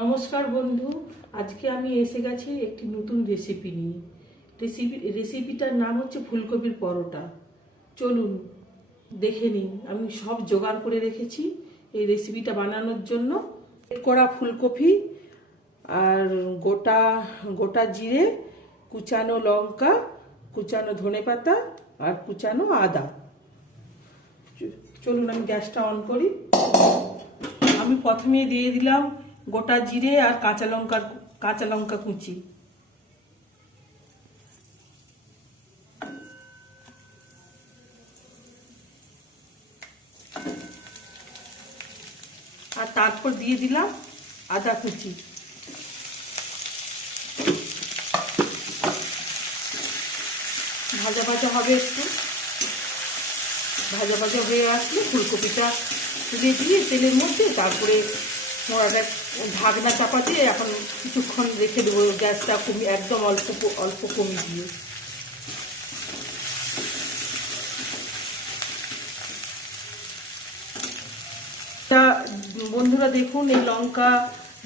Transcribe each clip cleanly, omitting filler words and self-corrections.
নমস্কার বন্ধু, আজকে আমি এসে গেছি একটি নতুন রেসিপি নিয়ে। রেসিপিটার নাম হচ্ছে ফুলকপির পরোটা। চলুন দেখে নিন। আমি সব জোগাড় করে রেখেছি এই রেসিপিটা বানানোর জন্য। কড়া ফুলকপি আর গোটা গোটা জিরে, কুচানো লঙ্কা, কুচানো ধনেপাতা আর কুচানো আদা। চলুন আমি গ্যাসটা অন করি। আমি প্রথমে দিয়ে দিলাম গোটা জিরে আর কাঁচা লঙ্কা কুচি। আর তারপর দিয়ে দিলাম আদা কুচি। ভাজা ভাজা হবে, একটু ভাজা ভাজা হয়ে আসলে ফুলকপিটা তুলে দিয়ে তেলের মধ্যে তারপরে কড়াটা ঢাকনা চাপা দিয়ে এখন কিছুক্ষণ রেখে দেবো, গ্যাসটা কমিয়ে একদম অল্প অল্প কমিয়ে দিয়ে। তা বন্ধুরা দেখুন, এই লঙ্কা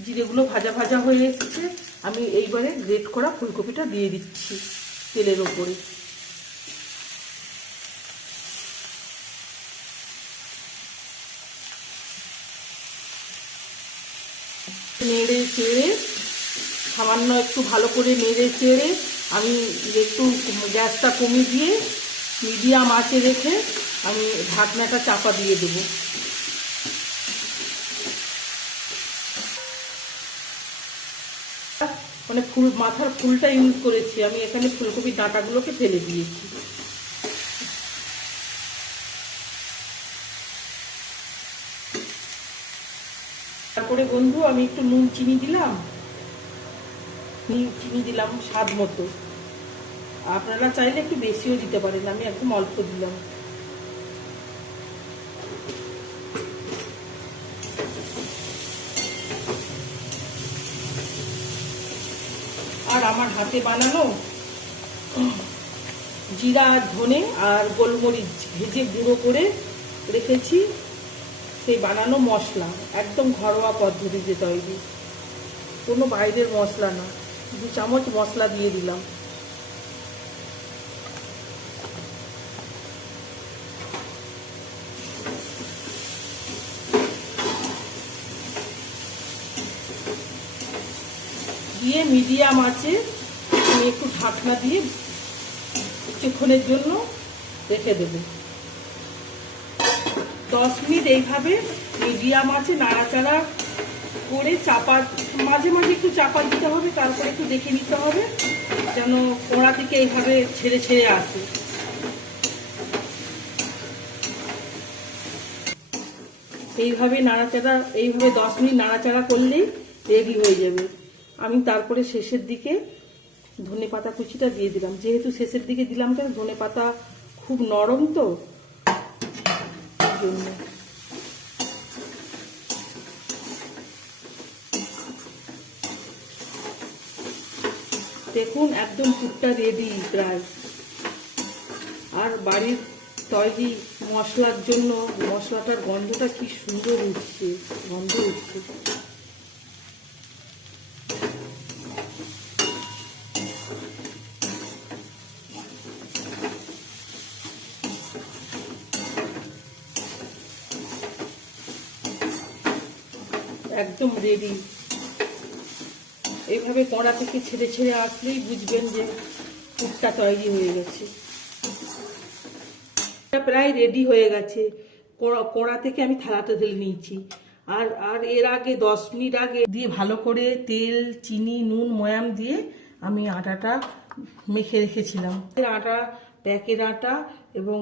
জিরেগুলো ভাজা ভাজা হয়ে এসেছে। আমি এইবারে গ্রেট করা ফুলকপিটা দিয়ে দিচ্ছি তেলের ওপরে। নেড়ে চেড়ে সামান্য একটু ভালো করে নেড়ে চেড়ে আমি একটু গ্যাসটা কমিয়ে দিয়ে মিডিয়াম আঁচে রেখে আমি ঢাকনাটা চাপা দিয়ে দেবো। মানে মাথার ফুলটা ইউজ করেছি আমি, এখানে ফুলকপির ডাঁটাগুলোকে ফেলে দিয়েছি। তারপরে বন্ধু আমি একটু নুন চিনি দিলাম স্বাদ মতো। আপনারা চাইলে একটু বেশিও দিতে পারেন, আমি একদম অল্প দিলাম। আর আমার হাতে বানানো জিরা ধনে আর গোলমরিচ ভেজে গুঁড়ো করে রেখেছি, সেই বানানো মশলা, একদম ঘরোয়া পদ্ধতিতে তৈরি, কোনো বাইরের মশলা না। 2 চামচ মশলা দিয়ে দিলাম। দিয়ে মিডিয়াম আঁচে আমি একটু ঢাকনা দিয়ে কিছুক্ষণের জন্য রেখে দেবো। 10 মিনিট এইভাবে মিডিয়াম আঁচে নাড়াচাড়া করে মাঝে মাঝে একটু চাপা দিতে হবে, তারপরে একটু দেখে নিতে হবে যেন কড়া থেকে এইভাবে ছেড়ে ছেড়ে আসে। এইভাবে 10 মিনিট নাড়াচাড়া করলেই রেডি হয়ে যাবে। আমি তারপরে শেষের দিকে ধনেপাতা কুচিটা দিয়ে দিলাম। যেহেতু শেষের দিকে দিলাম, কেন ধনেপাতা খুব নরম তো, জন্য। দেখুন একদম পুরটা রেডি প্রায়। আর বাড়ির তৈরি মশলার জন্য মশলাটার গন্ধটা কি সুন্দর উঠছে, গন্ধ উঠছে। একদম রেডি। এইভাবে কড়া থেকে ছেড়ে ছেড়ে আসলেই বুঝবেন যে পুরটা তৈরি হয়ে গেছে। প্রায় রেডি হয়ে গেছে। কড়া থেকে আমি থালাটা ঢেলে নিয়েছি। আর এর আগে 10 মিনিট আগে দিয়ে ভালো করে তেল, চিনি, নুন, ময়াম দিয়ে আমি আটাটা মেখে রেখেছিলাম। আটা, প্যাকের আটা এবং